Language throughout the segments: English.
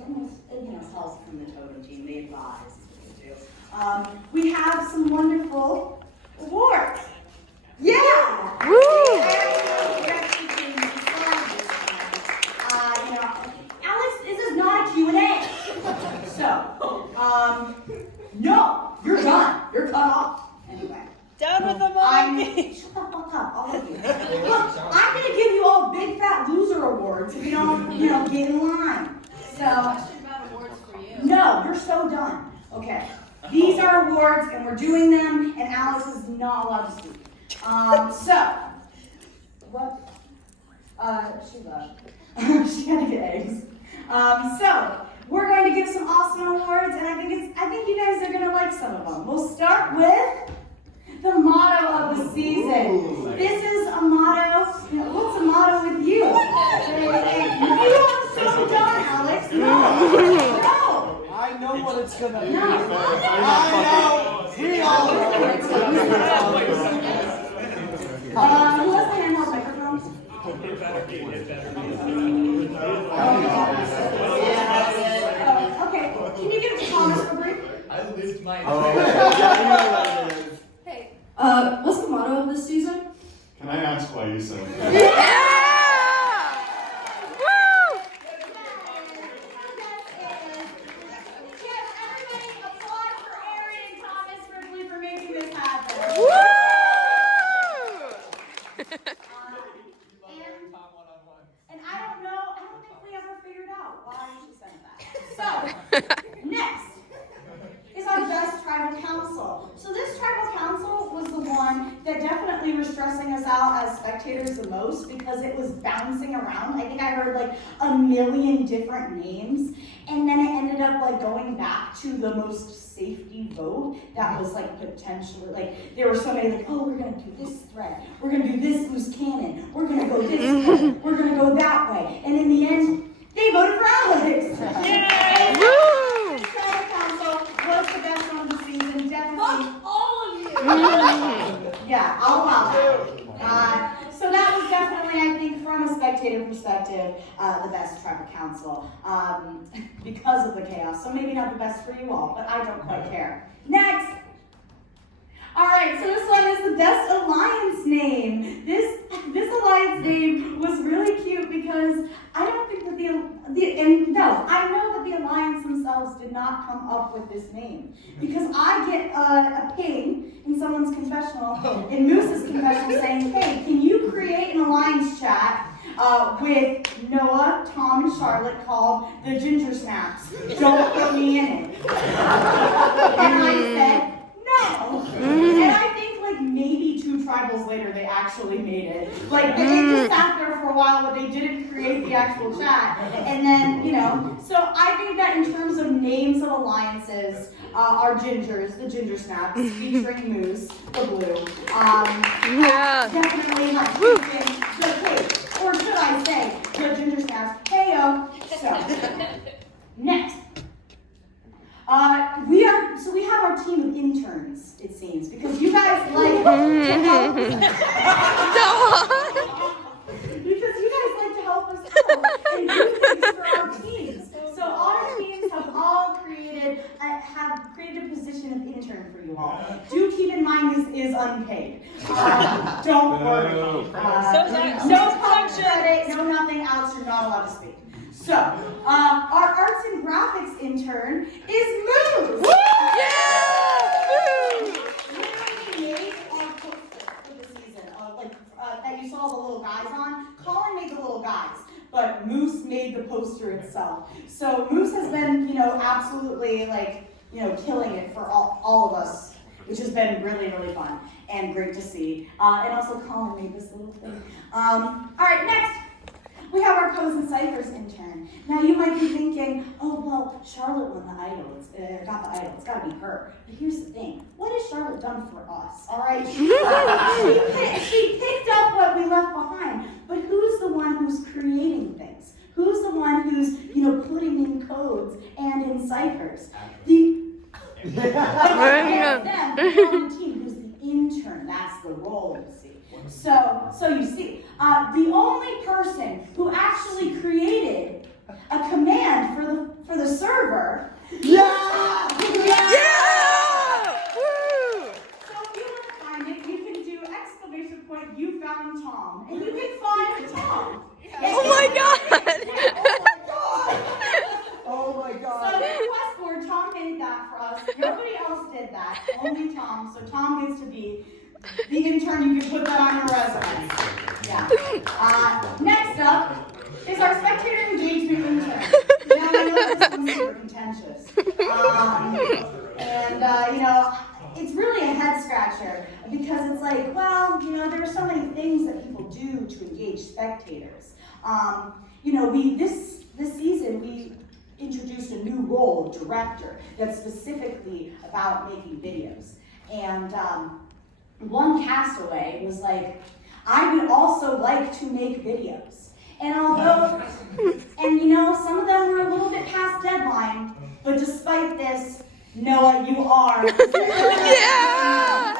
some with, help from the totem team. They advise what to do. We have some wonderful awards. Yeah! Woo! Alex, this is not a Q&A. So, no, you're done. You're cut off. Anyway. Down with the monkey. Shut the fuck up, all of you. Look, I'm going to give you all big fat loser awards if you don't, get in line. So, Question about awards for you. no, you're so done. Okay. These are awards, and we're doing them, and Alex is not allowed to speak. So, what? She left. She had to get eggs. So, we're going to give some awesome awards, and I think you guys are gonna like some of them. We'll start with the motto of the season. Ooh. This is a motto. What's a motto with you? You are so done, Alex. No. I know what it's gonna be. No. I know. We all know what it's gonna be. Who has the handheld microphones? Okay. Can you give it to Thomas for brief? I lose my. Hey, What's the motto of this season? Can I ask why you said that? Yeah! Woo! Everybody applaud for Aaron and Thomas Ridley for making this happen. Woo! And I don't think we ever figured out why she said that. So, next is our best tribal council. So this tribal council was the one that definitely was stressing us out as spectators the most because it was bouncing around. I think I heard like a million different names. And then it ended up like going back to the most safety vote that was like potentially, like there were so many like, oh, we're gonna do this thread, we're gonna do this loose cannon, we're gonna go this way, we're gonna go that way. And in the end, they voted for Alex. Yay! Woo! The tribal council was the best one of the season, definitely. fuck all of you. Yeah, I'll allow that. So that was definitely, I think, from a spectator perspective, the best tribal council because of the chaos. So maybe not the best for you all, but I don't quite care. Next. All right, so this one is the best alliance name. This alliance name was really cute because I don't think that I know that the alliance themselves did not come up with this name because I get a ping in someone's confessional, in Moose's confessional, saying, "Hey, can you create an alliance chat with Noah, Tom, and Charlotte called the Ginger Snaps? Don't put me in it." And I said, no. And I think like maybe 2 tribals later they actually made it. Like they just sat there for a while but they didn't create the actual chat. And then, so I think that in terms of names of alliances, our gingers, the Ginger Snaps, featuring Moose, the blue. Yeah. Definitely have taken the cake. Or should I say, the Ginger Snaps. Heyo. So next. We have our team of interns, it seems, because you guys like to help us out and do things for our teams. So our teams have all created a position of intern for you all. Do keep in mind this is unpaid. Don't worry. No pub credit, no nothing else. You're not allowed to speak. So, our arts and graphics intern is Moose. Woo! Yeah! Woo! Literally made our poster for the season, that you saw the little guys on. Colin made the little guys, but Moose made the poster itself. So Moose has been, absolutely killing it for all of us, which has been really, really fun and great to see. And also Colin made this little thing. All right, next. We have our Codes and Ciphers intern. Now you might be thinking, oh, well, Charlotte won the idol. Got the idol. It's got to be her. But here's the thing. What has Charlotte done for us? All right? She picked up what we left behind. But who's the one who's creating things? Who's the one who's, putting in codes and in ciphers? Them, the team who's the intern. That's the role, you see. So you see, the only person who actually created a command for made that for us. Nobody else did that. Only Tom. So Tom gets to be the intern. You can put that on your resume. Yeah. Next up is our spectator engagement intern. Now I know this one's super contentious. It's really a head scratcher because it's like, well, there are so many things that people do to engage spectators. This season we introduced a new role of director that's specifically about making videos. And one castaway was like, I would also like to make videos. And although, some of them were a little bit past deadline, but despite this, Noah, you are. Yeah!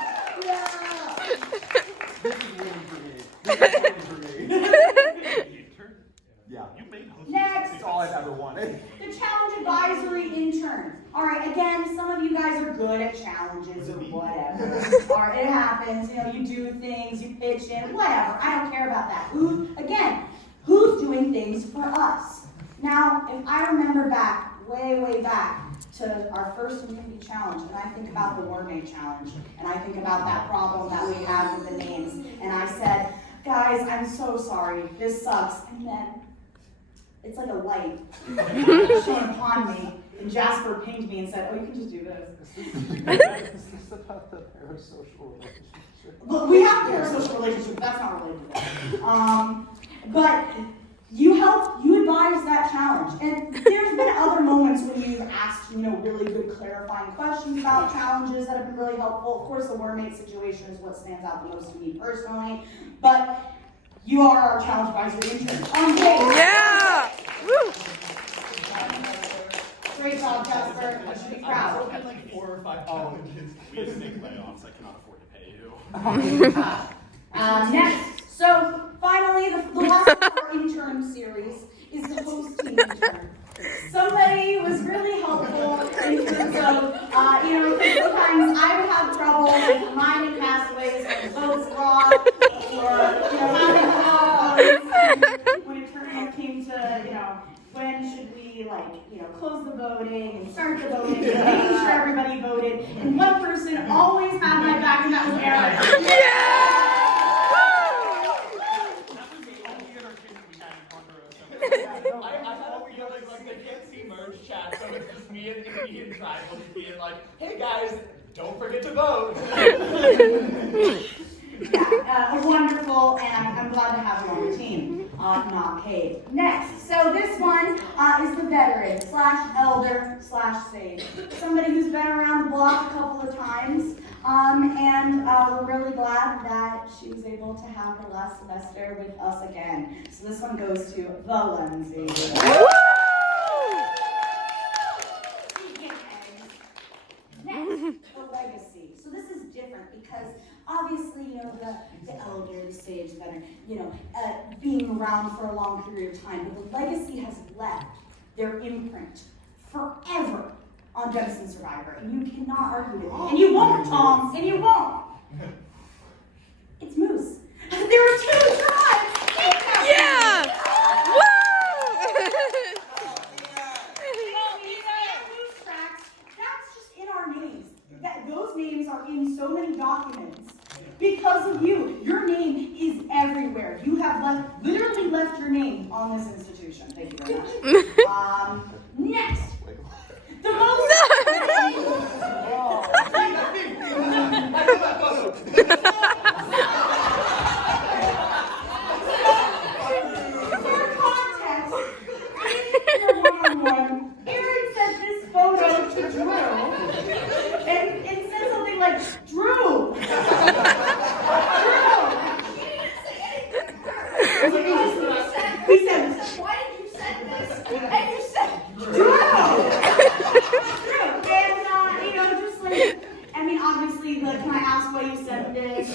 Yeah. Next, That's all I've ever wanted. the challenge advisory intern. All right, again, some of you guys are good at challenges or whatever. All right, it happens. You do things, you pitch in, whatever. I don't care about that. Who's doing things for us? Now, if I remember back, way back, to our first immunity challenge, and I think about the Warmade challenge, and I think about that problem that we have with the names, and I said, guys, I'm so sorry, this sucks, and then it's like a light shone upon me, and Jasper pinged me and said, oh, you can just do this. Is this about the parasocial relationship? Look, we have a parasocial relationship, but that's not related to that. But you advise that challenge. And there's been other moments when you've asked, really good clarifying questions about challenges that have been really helpful. Of course, the Warmade situation is what stands out the most to me personally. But you are our challenge advisory intern. Yeah! Woo! Great job, Jasper. You should be proud. I've had like 4 or 5 challenges. We have to make layoffs. I cannot afford to pay you. Next. So, finally, the last of our intern series is the hosting intern. Somebody was really helpful in terms of, because sometimes I would have trouble reminding castaways when the votes wrong, or, having votes when it came to, when should we, close the voting and start the voting and making sure everybody voted. And one person always had my back, and that was Eric. Yeah! I have a feeling like they can't see merge chat, so it's just me and Tribal just being like, hey guys, don't forget to vote. Wonderful, and I'm glad to have you on the team. Not paid. Next, so this one is the veteran / elder / sage. Somebody who's been around the block a couple of times, and we're really glad that she was able to have her last semester with us again. So this one goes to the Lindsay. Next, the legacy. So this is different because obviously, the elder, the sage, veteran, being around for a long period of time, but the legacy has left their imprint forever on Denison Survivor, and you cannot argue with it. And you won't, Tom, and you won't. It's Moose. There are 2 tribes! Yeah! Woo! Moose tracks, that's just in our names. Those names are in so many documents. Because of you. Your name is everywhere. You have literally left your name on this institution. Thank you very much. Next. The most... For context, in your one-on-one, Aaron sent this photo to Drew and said something like, Drew! He said, why did you send this? And you said, Drew! And, obviously, can I ask why you sent this?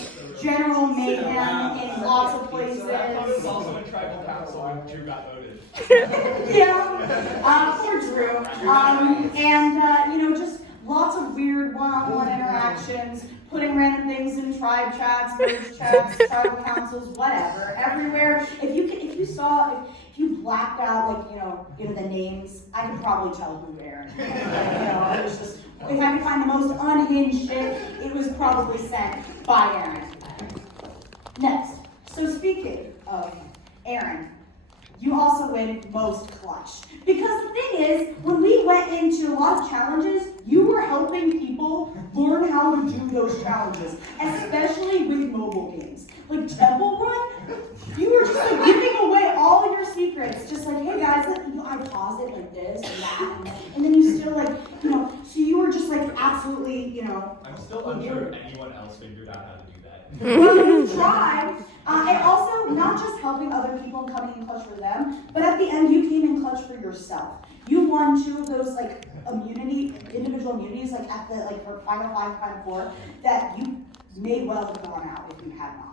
General mayhem in lots of places. That was also in tribal council when Drew got voted. Yeah, poor Drew. Just lots of weird one-on-one interactions, putting random things in tribe chats, merge chats, tribal councils, whatever, everywhere. If if you blacked out, like, the names, I could probably tell who Aaron. It was just, if I could find the most unhinged shit, it was probably sent by Aaron. Next, so speaking of Aaron, you also win most clutch. Because the thing is, when we went into a lot of challenges, you were helping people learn how to do those challenges, especially with mobile games. Like Temple Run, you were just like giving away all your secrets, just like, hey guys, I pause it like this and that, and then you still like, so you were just like absolutely, I'm still unsure if anyone else figured out how to do that. Well, you tried. And also, not just helping other people and coming in clutch for them, but at the end, you came in clutch for yourself. You won 2 of those like individual immunities, like at the for final 5, final 4, that you may well have gone out if you had not.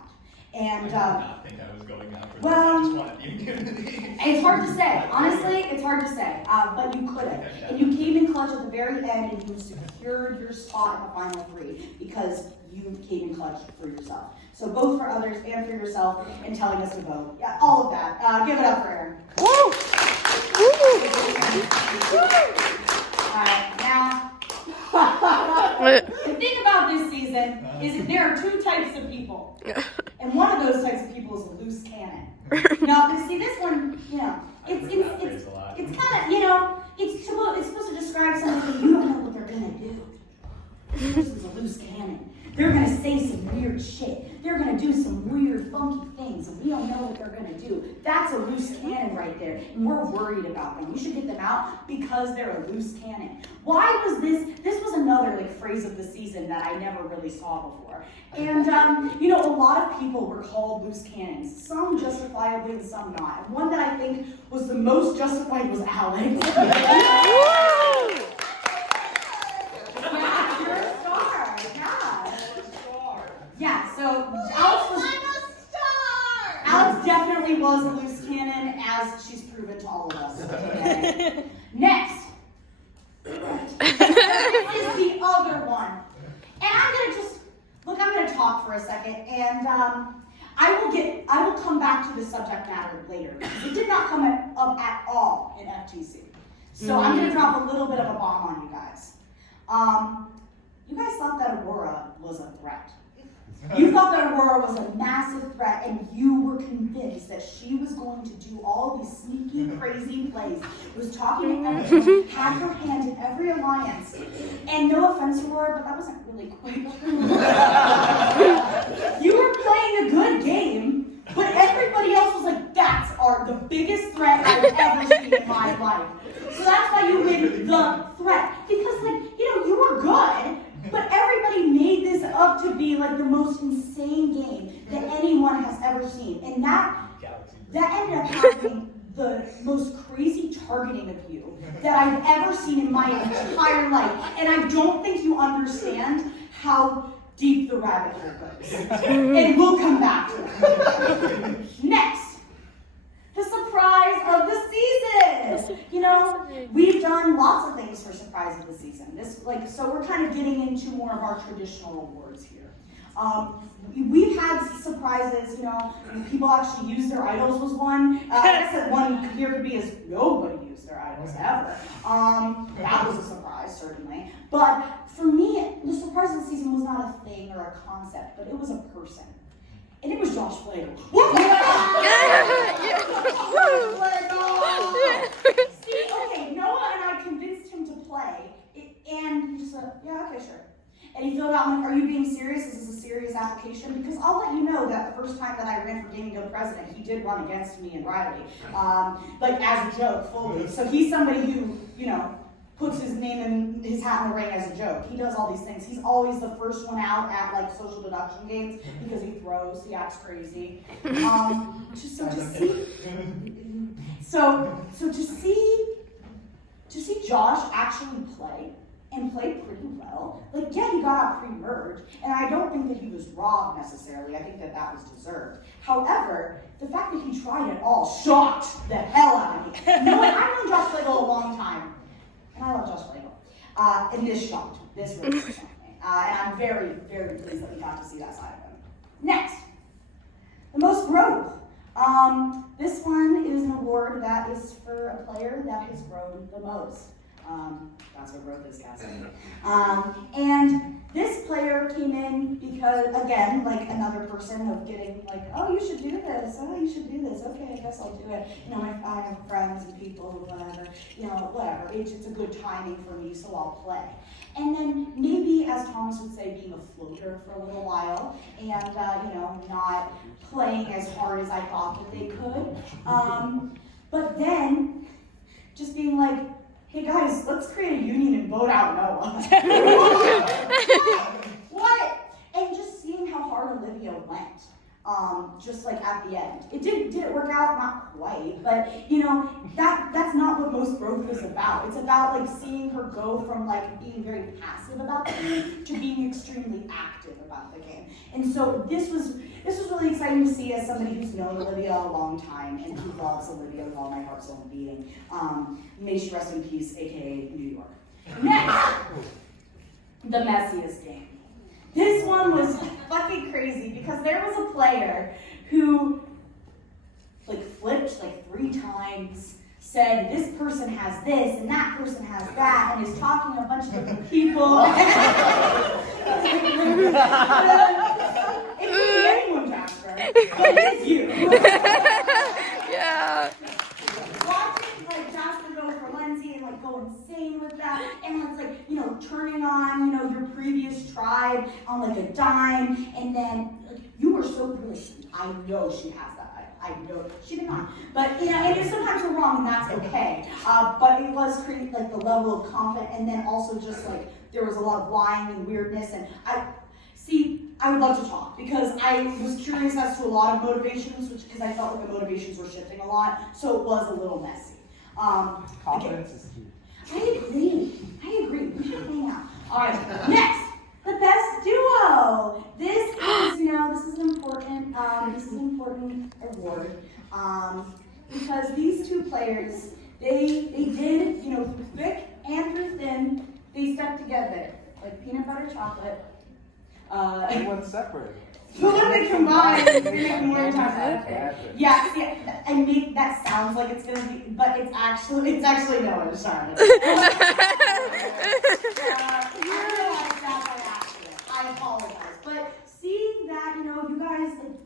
And I did not think I was going out for this. well, I just wanted the immunity. it's hard to say. Honestly, it's hard to say. But you could have. And you came in clutch at the very end, and you secured your spot in the final 3 because you came in clutch for yourself. So both for others and for yourself, and telling us to vote. Yeah, all of that. Give it up for Aaron. Woo! Alright, now, the thing about this season is that there are 2 types of people. And one of those types of people is a loose cannon. Now, see, this one, it's kind of, it's supposed to describe something you don't know what they're going to do. This is a loose cannon. They're going to say some weird shit. They're going to do some weird, funky things, and we don't know what they're going to do. That's a loose cannon right there, and we're worried about them. We should get them out because they're a loose cannon. Why was this? This was another phrase of the season that I never really saw before. And, a lot of people were called loose cannons, some justifiably and some not. And one that I think was the most justified was Alex. Yeah, so Alex definitely was a loose cannon, as she's proven to all of us. Okay. Next. This is the other one. And I'm gonna talk for a second, and I will come back to the subject matter later, because it did not come up at all in FTC. So I'm gonna drop a little bit of a bomb on you guys. You guys thought that Aurora was a threat. You thought that Aurora was a massive threat, and you were convinced that she was going to do all these sneaky, crazy plays. Was talking to everyone, had her hand in every alliance. And no offense, Aurora, but that wasn't really quite true. You were playing a good game, but everybody else was like, that's the biggest threat I've ever seen in my life. So that's why you win the threat. Because, you were good. But everybody made this up to be the most insane game that anyone has ever seen. And that ended up having the most crazy targeting of you that I've ever seen in my entire life. And I don't think you understand how deep the rabbit hole goes. And we'll come back to it. Next, the surprise of the season. We've done lots of things for surprise of the season. So we're kind of getting into more of our traditional awards here. We've had surprises, people actually use their idols was one. I guess that one here could be is nobody used their idols ever. That was a surprise, certainly. But for me, the surprise of the season was not a thing or a concept, but it was a person. And it was Josh Flagel. See, okay, Noah and I convinced him to play, and he just said, yeah, okay, sure. And he filled out, are you being serious? Is this a serious application? Because I'll let you know that the first time that I ran for Gaming Guild president, he did run against me and Riley, as a joke, fully. So he's somebody who, puts his name in his hat in the ring as a joke. He does all these things. He's always the first one out at social deduction games because he throws, he acts crazy. To see Josh actually play and play pretty well. He got out pre-merge, and I don't think that he was robbed necessarily. I think that was deserved. However, the fact that he tried it all shocked the hell out of me. I've known Josh Flagel a long time. And I love Josh Flagel. And this shocked me. This really shocked me. And I'm very, very pleased that we got to see that side of him. Next, the most growth. This one is an award that is for a player that has grown the most. That's what growth is, guys. And this player came in because, again, like another person of getting like, oh, you should do this. Oh, you should do this. Okay, I guess I'll do it. You know, I have friends and people who whatever. You know, whatever. It's a good timing for me, so I'll play. And then maybe, as Thomas would say, being a floater for a little while, and you know, not playing as hard as I thought that they could. But then, just being like, hey guys, let's create a union and vote out Noah. What? And just seeing how hard Olivia went, just like at the end. Did it work out? Not quite, but you know, that's not what most growth is about. It's about like seeing her go from like being very passive about the game to being extremely active about the game. And so this was really exciting to see as somebody who's known Olivia a long time and who loves Olivia with all my heart, soul, and being. May she rest in peace, aka New York. Next, the messiest game. This one was fucking crazy because there was a player who like flipped like 3 times, said this person has this and that person has that, and is talking to a bunch of different people. It could be anyone, Jasper, but it's you. Yeah. Watching like Jasper go for Lindsay and like go insane with that, and it's like, you know, turning on, you know, your previous tribe on like a dime, and then like, you were so really, I know she has that. I know she did not, but you know, and if sometimes you're wrong, and that's okay. But it was create like the level of confidence, and then also just like there was a lot of lying and weirdness, and I would love to talk because I was curious as to a lot of motivations, because I felt like the motivations were shifting a lot, so it was a little messy. Confidence is key. I agree. We should hang out. All right, next, the best duo. This is, you know, this is an important award because these two players, they did, you know, through thick and through thin, they stuck together like peanut butter chocolate. Everyone's separate. So when they combine, they make more chocolate. Yeah, see, I mean, that sounds like it's gonna be, but it's actually no, I'm sorry. I realized that by accident. I apologize. But seeing that, you know, you guys, like,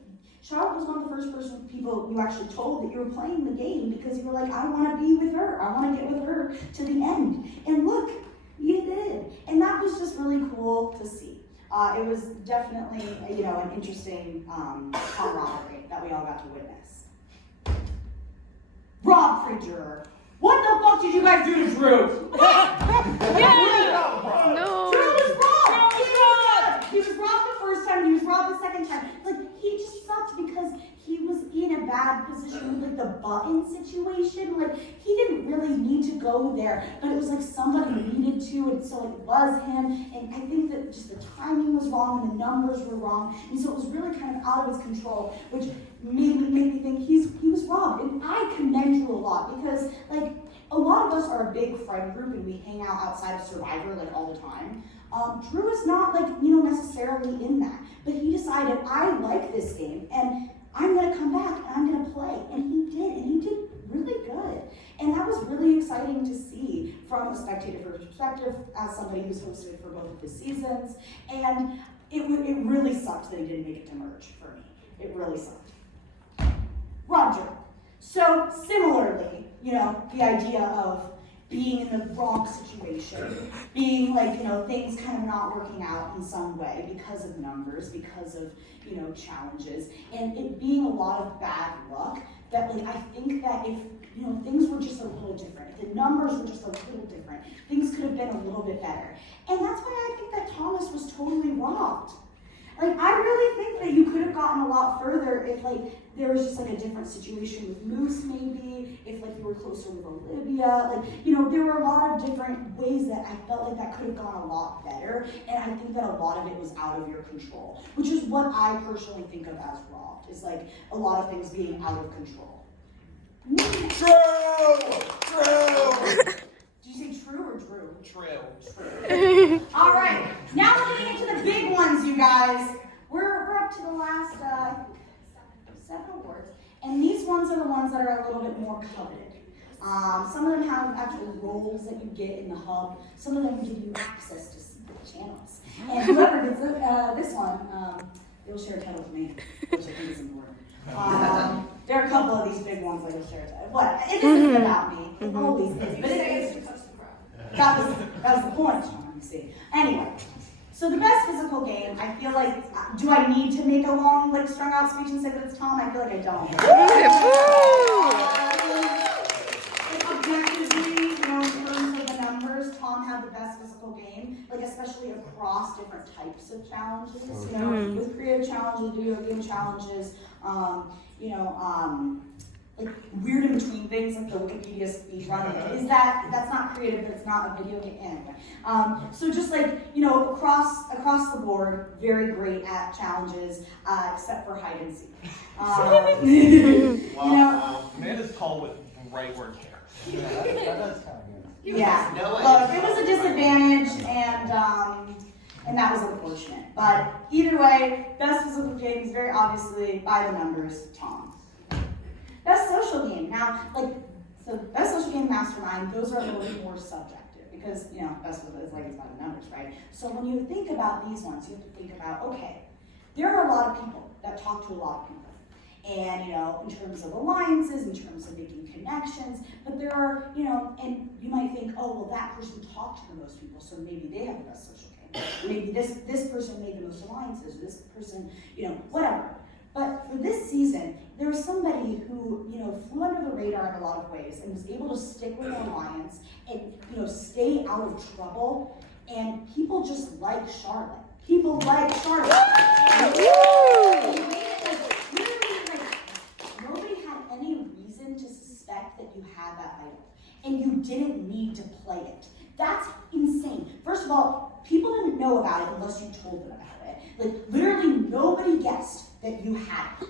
Charlotte was one of the first people you actually told that you were playing the game because you were like, I want to be with her. I want to get with her to the end. And look, you did. And that was just really cool to see. It was definitely, you know, an interesting camaraderie that we all got to witness. Rob Preacher, what the fuck did you guys do to Drew? No. Drew was robbed. He was robbed the first time, and he was robbed the second time. Like, he just sucked because he was in a bad position with like the button situation. Like, he didn't really need to go there, but it was like somebody needed to, and so it was him. And I think that just the timing was wrong and the numbers were wrong, and so it was really kind of out of his control, which made me think he was robbed. And I commend Drew a lot because like a lot of us are a big friend group and we hang out outside of Survivor like all the time. Drew is not like, you know, necessarily in that, but he decided, I like this game and I'm gonna come back and I'm gonna play, and he did really good. And that was really exciting to see from a spectator perspective as somebody who's hosted for both of the seasons. And it really sucked that he didn't make it to merge for me. It really sucked. Roger. So similarly, you know, the idea of being in the wrong situation, being like, you know, things kind of not working out in some way because of numbers, because of, you know, challenges, and it being a lot of bad luck, that like, I think that if, you know, things were just a little different, if the numbers were just a little different, things could have been a little bit better. And that's why I think that Thomas was totally robbed. Like, I really think that you could have gotten a lot further if, like, there was just, like, a different situation with Moose, maybe, if, like, you were closer with Olivia. Like, you know, there were a lot of different ways that I felt like that could have gone a lot better, and I think that a lot of it was out of your control, which is what I personally think of as robbed, is, like, a lot of things being out of control. True! Did you say true or Drew? True. All right, now we're getting into the big ones, you guys. We're up to the last, I think, 7 awards. And these ones are the ones that are a little bit more coveted. Some of them have actual roles that you get in the hub. Some of them give you access to secret channels. And whoever gets this one, they'll share a title with me, which I think is important. There are a couple of these big ones that will share a title. But it isn't about me. It always is. But it is. That was the point, Sean, you see. Anyway, so the best physical game, I feel like, do I need to make a long, like, strung out speech and say that it's Tom? I feel like I don't. Objectively, in terms of the numbers, Tom had the best physical game, like, especially across different types of challenges, with creative challenges, video game challenges, like weird in between things, like the Wikipedia speech run. That's not creative, but it's not a video game anyway. So just like, across the board, very great at challenges, except for hide and seek. Wow. Amanda's tall with right word hair. That does kind of good. Yeah, look, it was a disadvantage, and that was unfortunate. But either way, best physical game is very obviously, by the numbers, Tom. Best social game. Now, so best social game, Mastermind, those are a little bit more subjective because, best of it is it's by the numbers, right? So when you think about these ones, you have to think about, okay, there are a lot of people that talk to a lot of people. And, in terms of alliances, in terms of making connections, but there are, and you might think, oh, well, that person talked to the most people, so maybe they have the best social game. Maybe this person made the most alliances, or this person, whatever. But for this season, there was somebody who, flew under the radar in a lot of ways and was able to stick with an alliance and, stay out of trouble. And people just like Charlotte. People like Charlotte. Nobody had any reason to suspect that you had that idol. And you didn't need to play it. That's insane. First of all, people didn't know about it unless you told them about it. Literally nobody guessed that you had it.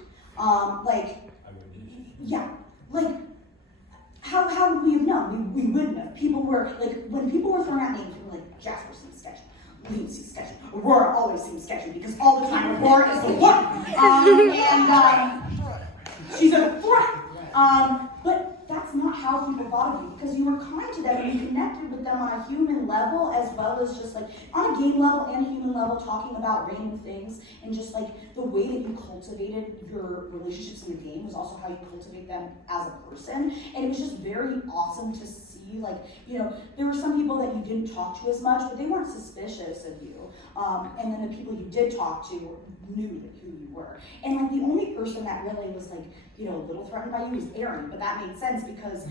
How would we have known? We wouldn't have. People were, when people were throwing out names, people were like, Jasper seems sketchy, Liam seems sketchy, Aurora always seems sketchy, because all the time Aurora is the one. She's a threat. But that's not how people thought of you, because you were kind to them and you connected with them on a human level, as well as just on a game level and a human level, talking about random things, and just the way that you cultivated your relationships in the game was also how you cultivate them as a person. And it was just very awesome to see, there were some people that you didn't talk to as much, but they weren't suspicious of you. And then the people you did talk to knew who you were. And the only person that really was a little threatened by you was Aaron, but that made sense because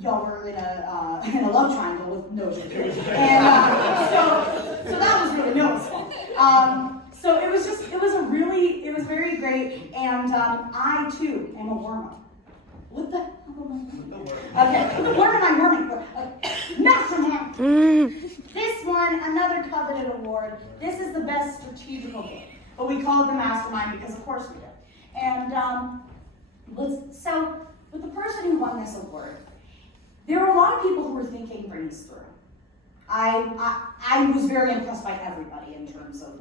y'all were in a love triangle with no gender. And so that was really Noah's fault. So it was very great, and I too am a worm. What the hell am I? Okay, what am I worming for? Mastermind! This one, another coveted award. This is the best strategical game, but we call it the Mastermind because of course we do. And so with the person who won this award, there were a lot of people who were thinking things through. I was very impressed by everybody in terms of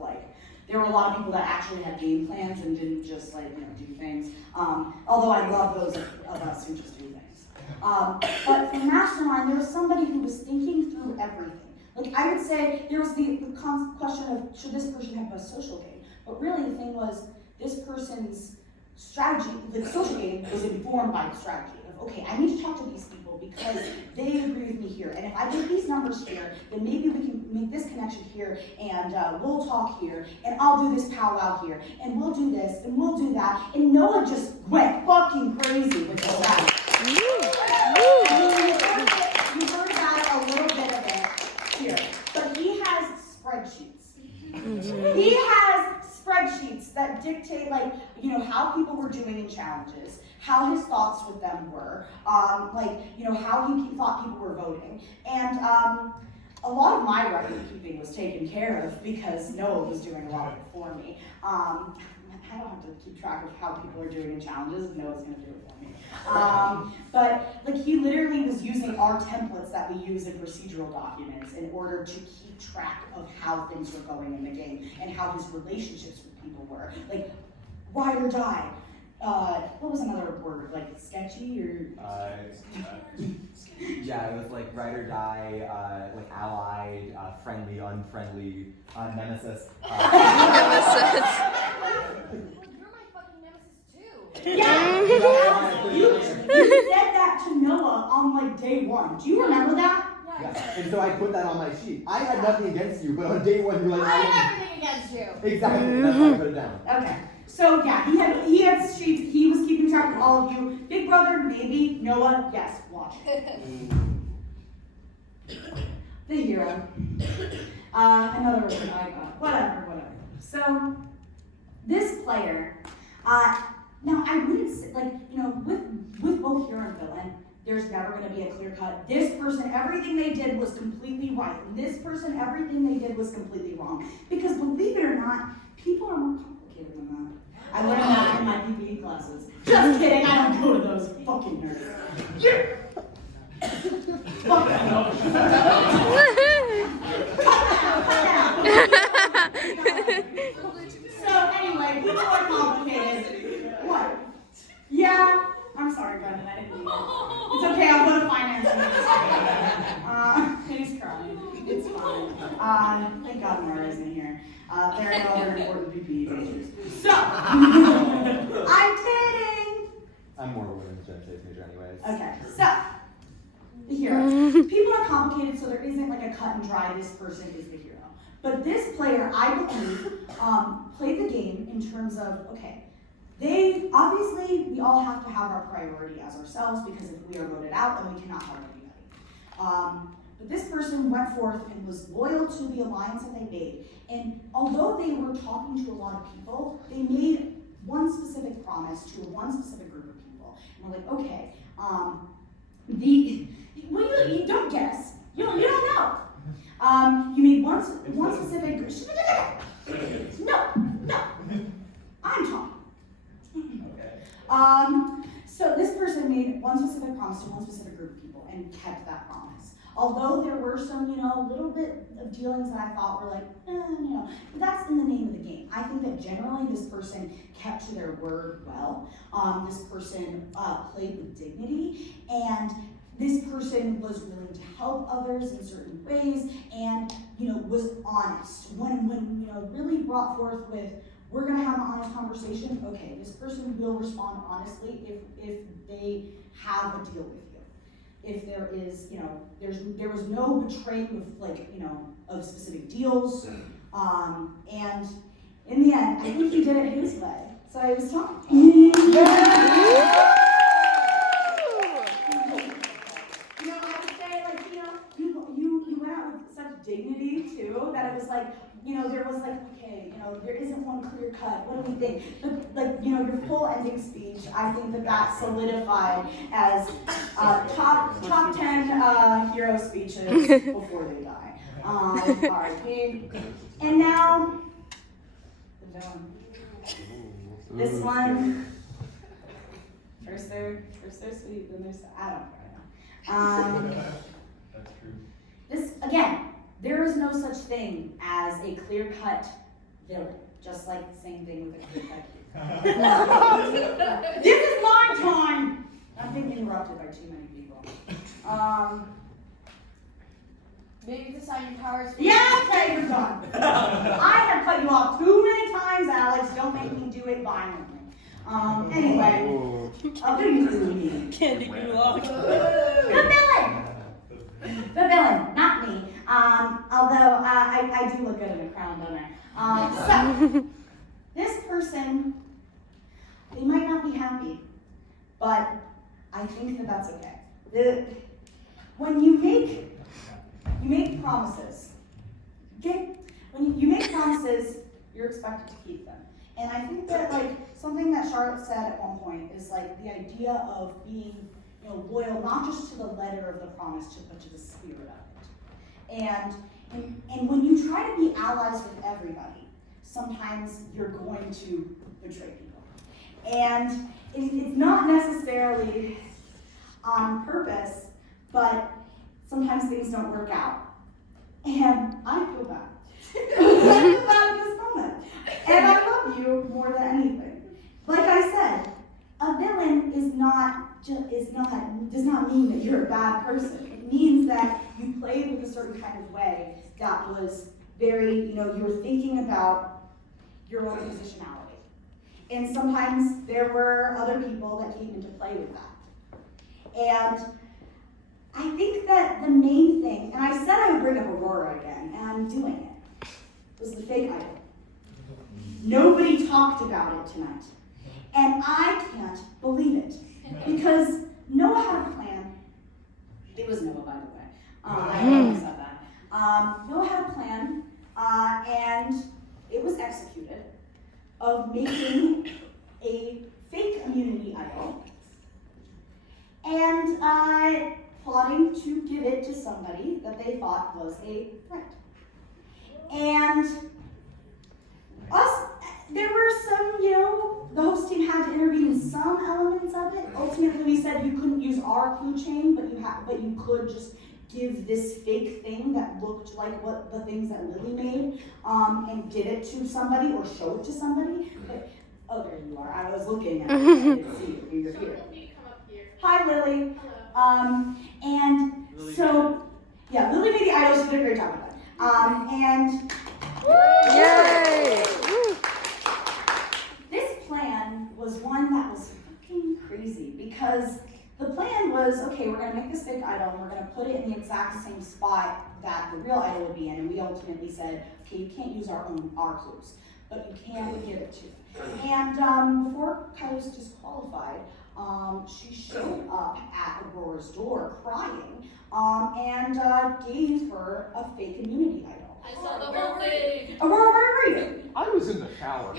there were a lot of people that actually had game plans and didn't just do things. Although I love those of us who just do things. But for Mastermind, there was somebody who was thinking through everything. I would say there was the question of should this person have a social game? But really the thing was this person's strategy, the social game was informed by the strategy of, okay, I need to talk to these people because they agree with me here. And if I get these numbers here, then maybe we can make this connection here, and we'll talk here, and I'll do this powwow here, and we'll do this, and we'll do that. And Noah just went fucking crazy with this strategy. You heard about it, a little bit of it here. But he has spreadsheets. He has spreadsheets that dictate how people were doing in challenges, how his thoughts with them were, how he thought people were voting. And a lot of my record keeping was taken care of because Noah was doing a lot of it for me. I don't have to keep track of how people are doing in challenges. Noah's going to do it for me. But he literally was using our templates that we use in procedural documents in order to keep track of how things were going in the game and how his relationships with people were. Ride or die. what was another word, like sketchy or? Yeah, it was like ride or die, like allied, friendly, unfriendly, nemesis. Nemesis. You're my fucking nemesis too. Yeah, you said that to Noah on like day one. Do you remember that? Yeah. And so I put that on my sheet. I had nothing against you, but on day one you're like, I have everything against you. exactly. That's why I put it down. Okay. So yeah, he had sheets. He was keeping track of all of you. Big brother, maybe. Noah, yes. Watch it. The hero. Another word I got. Whatever. So this player. Now I wouldn't say, like, you know, with both hero and villain, there's never going to be a clear cut. This person, everything they did was completely right. And this person, everything they did was completely wrong. Because believe it or not, people are more complicated than that. I learned that in my PPE classes. Just kidding, I don't go to those fucking nerds. Fuck that. So anyway, people are complicated. What? Yeah. I'm sorry, Brendan, I didn't mean it. It's okay, I'll go to finance meetings. He's crying. It's fine. Thank God Nora isn't here. There are no other important PPE majors. So, I'm kidding! I'm more of a women's genetics major anyways. Okay, so, the hero. People are complicated, so there isn't like a cut and dry, this person is the hero. But this player, I believe, played the game in terms of, okay, obviously, we all have to have our priority as ourselves, because if we are voted out, then we cannot help anybody. But this person went forth and was loyal to the alliance that they made. And although they were talking to a lot of people, they made one specific promise to one specific group of people. And we're like, okay, you don't guess. You don't know. You made one specific group. No. I'm talking. So this person made one specific promise to one specific group of people and kept that promise. Although there were some, little bit of dealings that I thought were like, but that's in the name of the game. I think that generally this person kept to their word well. This person played with dignity, and this person was willing to help others in certain ways, and was honest. When really brought forth with, we're going to have an honest conversation. Okay, this person will respond honestly if they have a deal with you. If there is, there was no betraying of specific deals. And in the end, I think he did it his way. So I was talking. I would say, you went out with such dignity too, that it was like, there was like, okay, there isn't one clear cut. What do we think? But your full ending speech, I think that solidified as top 10 hero speeches before they die. R.I.P. And now, the villain. This one, first they're sweet, then they're sad. I don't care. That's true. This, again, there is no such thing as a clear-cut villain, just like the same thing with a clear-cut hero. This is my time! I'm being interrupted by too many people. Maybe the sign your powers. Yeah, okay, you're done. I have cut you off too many times, Alex. Don't make me do it violently. Anyway. Candy Gulag. The villain, not me. Although I do look good in a crown, don't I? So, this person, they might not be happy, but I think that that's okay. When you make promises, okay? When you make promises, you're expected to keep them. And I think that something that Charlotte said at one point is the idea of being loyal not just to the letter of the promise, but to the spirit of it. And when you try to be allies with everybody, sometimes you're going to betray people. And it's not necessarily on purpose, but sometimes things don't work out. And I feel bad. I feel bad in this moment. And I love you more than anything. Like I said, a villain does not mean that you're a bad person. It means that you played with a certain kind of way that was very, you were thinking about your own positionality. And sometimes there were other people that came into play with that. And I think that the main thing, and I said I would bring up Aurora again, and I'm doing it, was the fake idol. Nobody talked about it tonight. And I can't believe it. Because Noah had a plan. It was Noah, by the way. I already said that. Noah had a plan, and it was executed, of making a fake immunity idol and plotting to give it to somebody that they thought was a threat. And there were some, the host team had to intervene in some elements of it. Ultimately, we said you couldn't use our clue chain, but you could just give this fake thing that looked like what the things that Lily made, and give it to somebody or show it to somebody. But, oh, there you are. I was looking at you. I didn't see you. You're here. Hi, Lily. And so, yeah, Lily made the idol. She did a great job with that. And Yay! this plan was one that was fucking crazy because the plan was, okay, we're going to make this fake idol and we're going to put it in the exact same spot that the real idol would be in. And we ultimately said, okay, you can't use our clues, but you can give it to them. And before Kylie was disqualified, she showed up at Aurora's door crying and gave her a fake immunity idol. I saw the whole thing. Aurora, where were you? I was in the shower.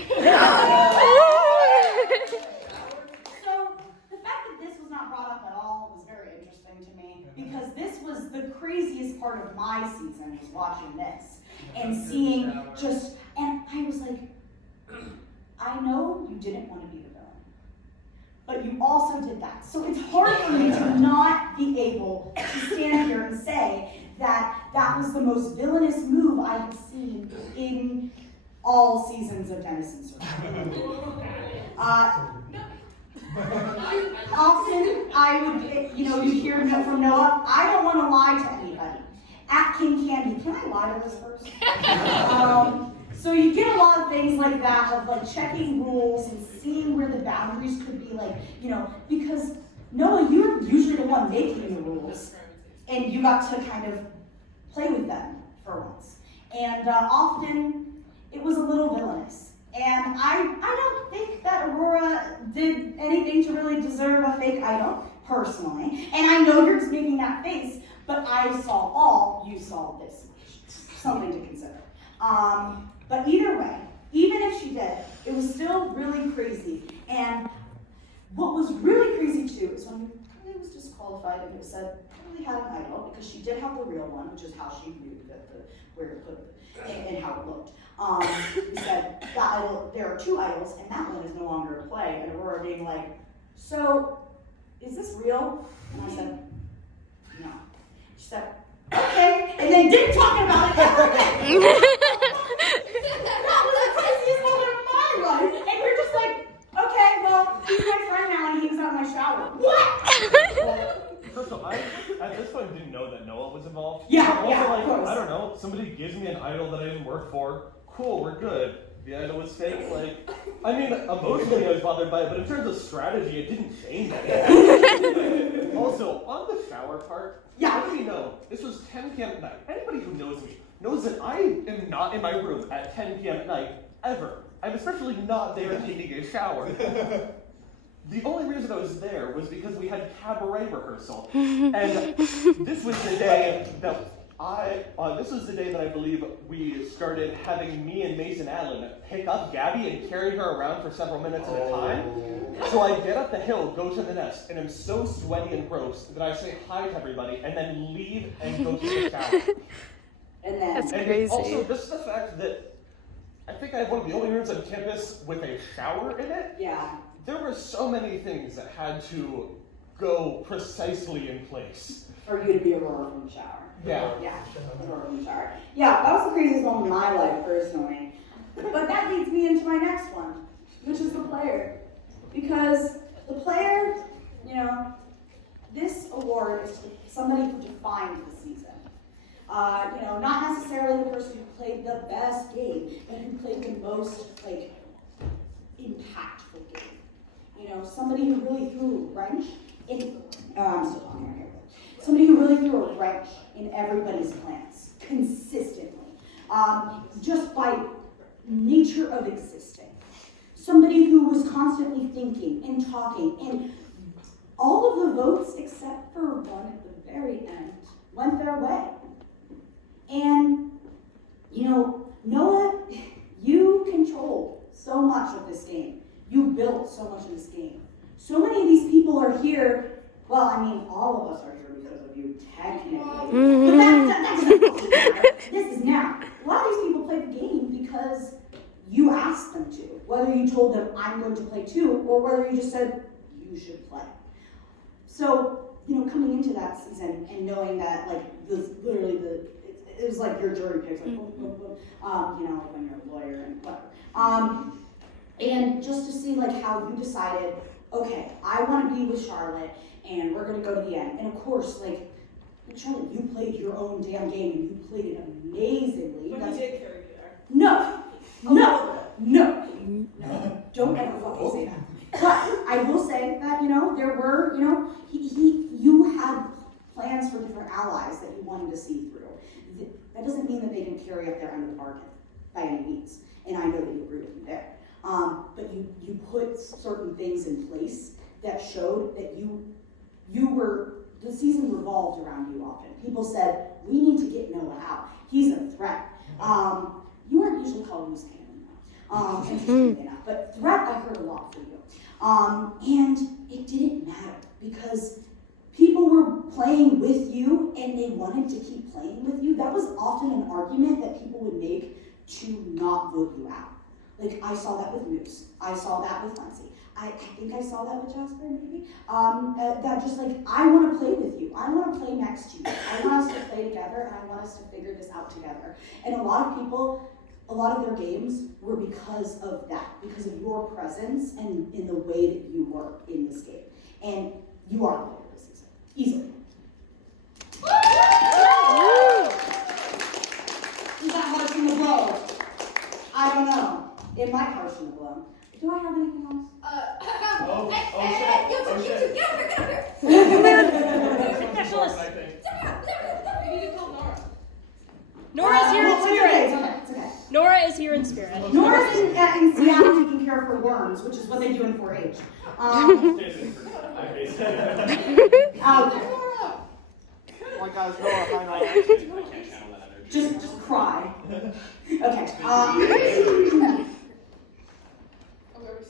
So the fact that this was not brought up at all was very interesting to me because this was the craziest part of my season was watching this and seeing and I was like, I know you didn't want to be the villain, but you also did that. So it's hard for me to not be able to stand here and say that was the most villainous move I have seen in all seasons of Dennison Survivor. Often I would, you hear from Noah, I don't want to lie to anybody. At King Candy, can I lie to this person? So you get a lot of things like that, of like checking rules and seeing where the boundaries could be, because Noah, you're usually the one making the rules, and you got to kind of play with them for once. And often it was a little villainous. And I don't think that Aurora did anything to really deserve a fake idol, personally. And I know you're just making that face, but I saw all, you saw this much. Something to consider. But either way, even if she did, it was still really crazy. And what was really crazy too is when Kylie was disqualified and it said Kylie had an idol because she did have the real one, which is how she knew where to put it and how it looked. We said that idol, there are two idols and that one is no longer in play. And Aurora being like, so is this real? And I said, no. She said, okay, and then didn't talk about it ever again. That was the craziest moment of my life. And we're just like, okay, well, he's my friend now and he was out in my shower. What? First of all, I at this point didn't know that Noah was involved. Yeah, Also, yeah, of course. I don't know, somebody gives me an idol that I didn't work for. Cool, we're good. The idol was fake. Emotionally I was bothered by it, but in terms of strategy, it didn't change anything. Also, on the shower part, Yeah. let me know, this was 10 p.m. at night. Anybody who knows me knows that I am not in my room at 10 p.m. at night, ever. I'm especially not there taking a shower. The only reason I was there was because we had cabaret rehearsal. And this was the day that I believe we started having me and Mason Allen pick up Gabby and carry her around for several minutes at a time. So I get up the hill, go to the nest, and I'm so sweaty and gross that I say hi to everybody and then leave and go to the shower. And then That's And crazy. also just the fact that I think I have one of the only rooms on campus with a shower in it. yeah. There were so many things that had to go precisely in place. For you to be Aurora from the shower. Yeah. Yeah, Aurora from the shower. Yeah, that was the craziest moment of my life, personally. But that leads me into my next one, which is the player. Because The player, this award is to somebody who defined the season. Not necessarily the person who played the best game, but who played the most, impactful game. Somebody who really threw a wrench in, I'm still talking right here. Somebody who really threw a wrench in everybody's plans, consistently, just by nature of existing. Somebody who was constantly thinking and talking, and all of the votes, except for one at the very end, went their way. And, Noah, you controlled so much of this game. You built so much of this game. So many of these people are here. Well, all of us are here because of you, technically. But that doesn't matter. This is now. A lot of these people played the game because you asked them to. Whether you told them, I'm going to play too, or whether you just said, you should play. So, coming into that season and knowing that, it was like your jury picks, when you're a lawyer and whatever. And just to see, how you decided, okay, I want to be with Charlotte, and we're going to go to the end. And of course, Charlotte, you played your own damn game, and you played it amazingly. But he did carry you there. No. Don't ever fucking say that. But I will say that, there were, you had plans for different allies that you wanted to see through. That doesn't mean that they didn't carry up their end of the bargain by any means. And I know that you agree with me there. But you put certain things in place that showed that the season revolved around you often. People said, we need to get Noah out. He's a threat. You weren't usually called loose cannon, interestingly enough. But threat, I heard a lot from you. And it didn't matter because people were playing with you and they wanted to keep playing with you. That was often an argument that people would make to not vote you out. I saw that with Moose. I saw that with Lindsay. I think I saw that with Jasper, maybe. That just I want to play with you. I want to play next to you. I want us to play together, and I want us to figure this out together. And a lot of people, a lot of their games were because of that, because of your presence and in the way that you were in this game. And you are the player this season, easily. Is that harshing the blow? I don't know. It might harshen the blow. Do I have anything else? You need to call Nora. Nora's here in spirit. It's okay. Nora is here in spirit. Nora's in Seattle taking care of her worms, which is what they do in 4-H. My guys, Nora, hi, Nora. Just cry. Okay.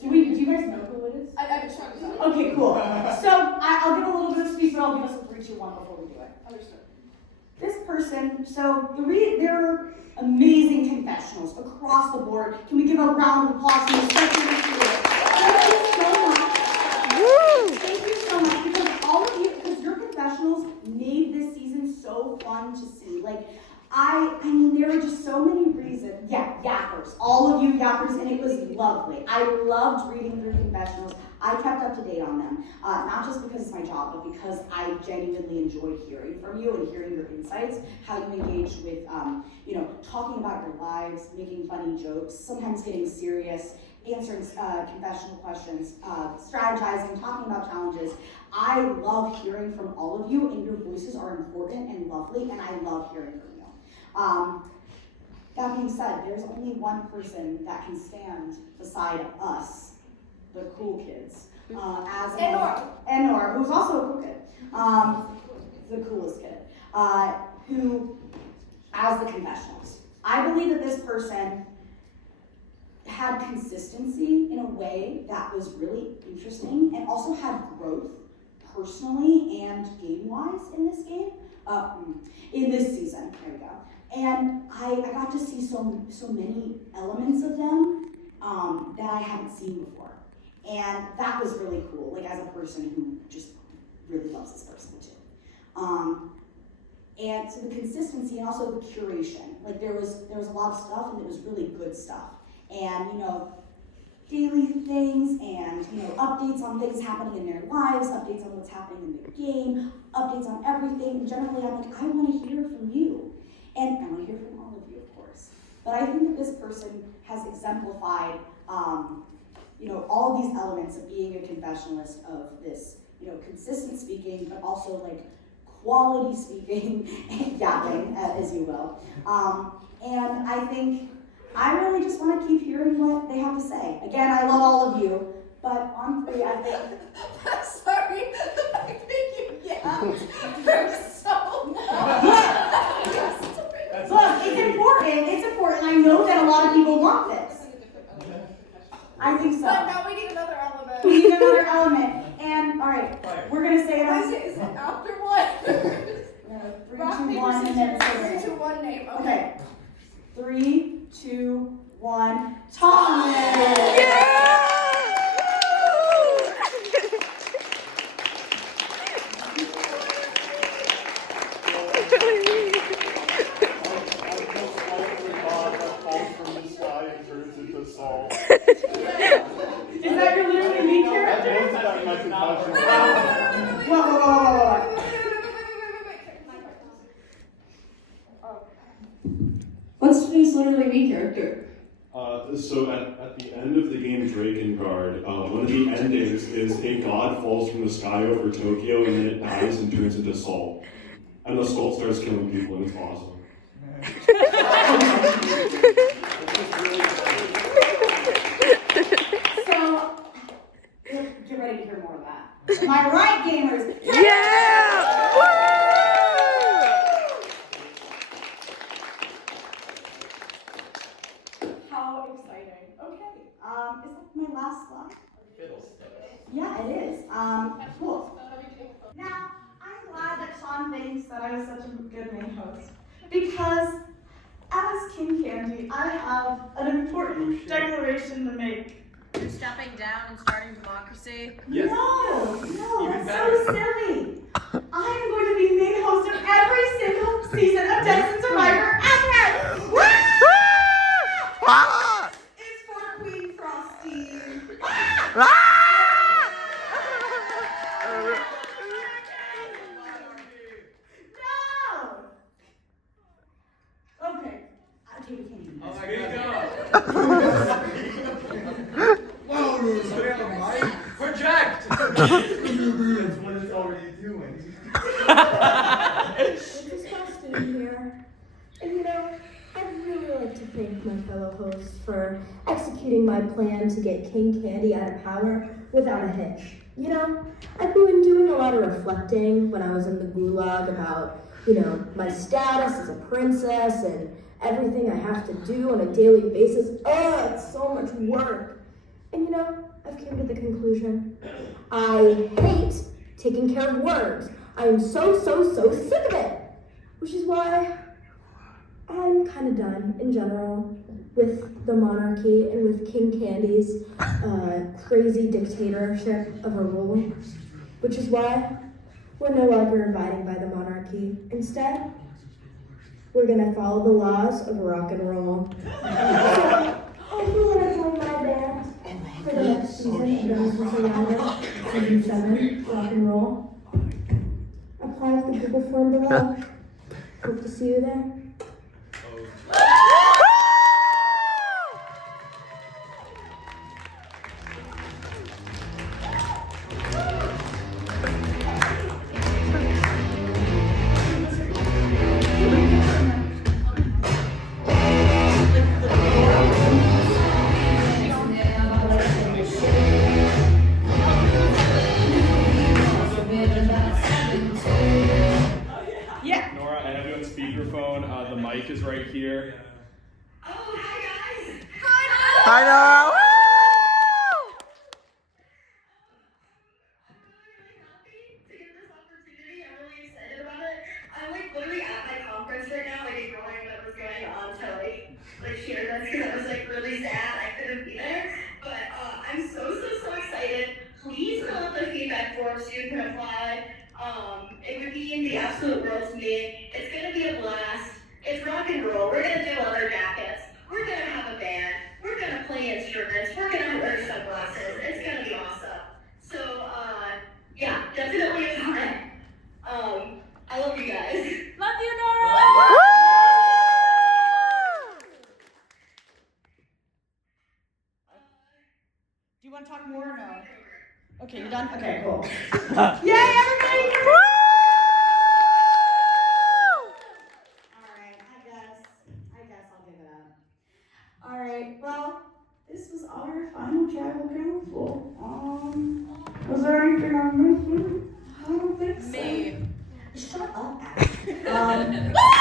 Do you guys know who it is? I just trying to decide. Okay, cool. So I'll give a little bit of speech, but I'll give us a 3, 2, 1 before we do it. Understood. This person, there are amazing confessionals across the board. Can we give a round of applause to this person? Thank you so much. Thank you so much because all of you, because your confessionals made this season so fun to see. There were just so many reasons. Yeah, yappers. All of you yappers, and it was lovely. I loved reading through confessionals. I kept up to date on them, not just because it's my job, but because I genuinely enjoyed hearing from you and hearing your insights, how you engage with, talking about your lives, making funny jokes, sometimes getting serious, answering confessional questions, strategizing, talking about challenges. I love hearing from all of you, and your voices are important and lovely, and I love hearing from you. That being said, there's only one person that can stand beside us, the cool kids, and Nora, who's also a cool kid, the coolest kid, who, as the confessionals. I believe that this person had consistency in a way that was really interesting and also had growth personally and game-wise in this game, in this season. There we go. And I got to see so many elements of them that I hadn't seen before. And that was really cool, as a person who just really loves this person too. And so the consistency and also the curation. There was a lot of stuff and it was really good stuff. And daily things and, updates on things happening in their lives, updates on what's happening in the game, updates on everything. And generally, I'm like, I want to hear from you. And I want to hear from all of you, of course. But I think that this person has exemplified, all these elements of being a confessionalist, of this, consistent speaking, but also like quality speaking and yapping, as you will. And I think I really just want to keep hearing what they have to say. Again, I love all of you, but on 3, I think. Sorry, I think you You're so Look, it's important. I know that a lot of people want this. I think so. But now we need another element. We need another element. And, all right, we're going to say it on. Is it after what? 3, 2, 1, and then say 3, 2, 1 name. Okay. 3, 2, 1. Thomas! Is that your literally me character? Whoa. What's today's literally me character? So at the end of the game Drakengard, one of the endings is a god falls from the sky over Tokyo and then it dies and turns into salt. And the salt starts killing people and it's awesome. So, get ready to hear more of that. Am I right, gamers? Yeah! How exciting. Okay. Is that my last slide? Yeah, it is. Cool. Now, I'm glad that Sean thinks that I was such a good main host. Because as King Candy, I have an important declaration to make. You're stepping down and starting democracy? Yes. No, Even that's so silly. I'm going to be main host of every single season of Dennis Survivor ever! It's for Queen Frosty. No! Okay, we can't do this. Oh my God. Project! That's what it's already doing. It's just Austin here. And I'd really like to thank my fellow hosts for executing my plan to get King Candy out of power without a hitch. I've been doing a lot of reflecting when I was in the gulag about, my status as a princess and everything I have to do on a daily basis. Oh, it's so much work. And I've come to the conclusion, I hate taking care of worms. I am so sick of it. Which is why I'm kind of done in general with the monarchy and with King Candy's crazy dictatorship of a rule. Which is why we're no longer abiding by the monarchy. Instead, we're gonna follow the laws of rock and roll. So, if you want to join my band for the next season of Dennis Survivor, Season 7, Rock and Roll, apply with the Google form below. Hope to see you there. Nora, I have you on speakerphone. The mic is right here. Oh, hi guys. I know! I'm literally at my conference right now, ignoring what was going on to share this because I was really sad I couldn't be there. But I'm so excited. Please fill out the feedback form so you can apply. It would mean the absolute world to me. It's gonna be a blast. It's rock and roll. We're gonna do leather jackets. We're gonna have a band. We're gonna play instruments. We're gonna wear want to talk more or no? Okay, you're done? Okay, cool. Yay, everybody! Alright, I guess I'll give it up. Alright, well, this was our final tribal council. Was there anything I'm missing? I don't think so. Me. Shut up, Ash.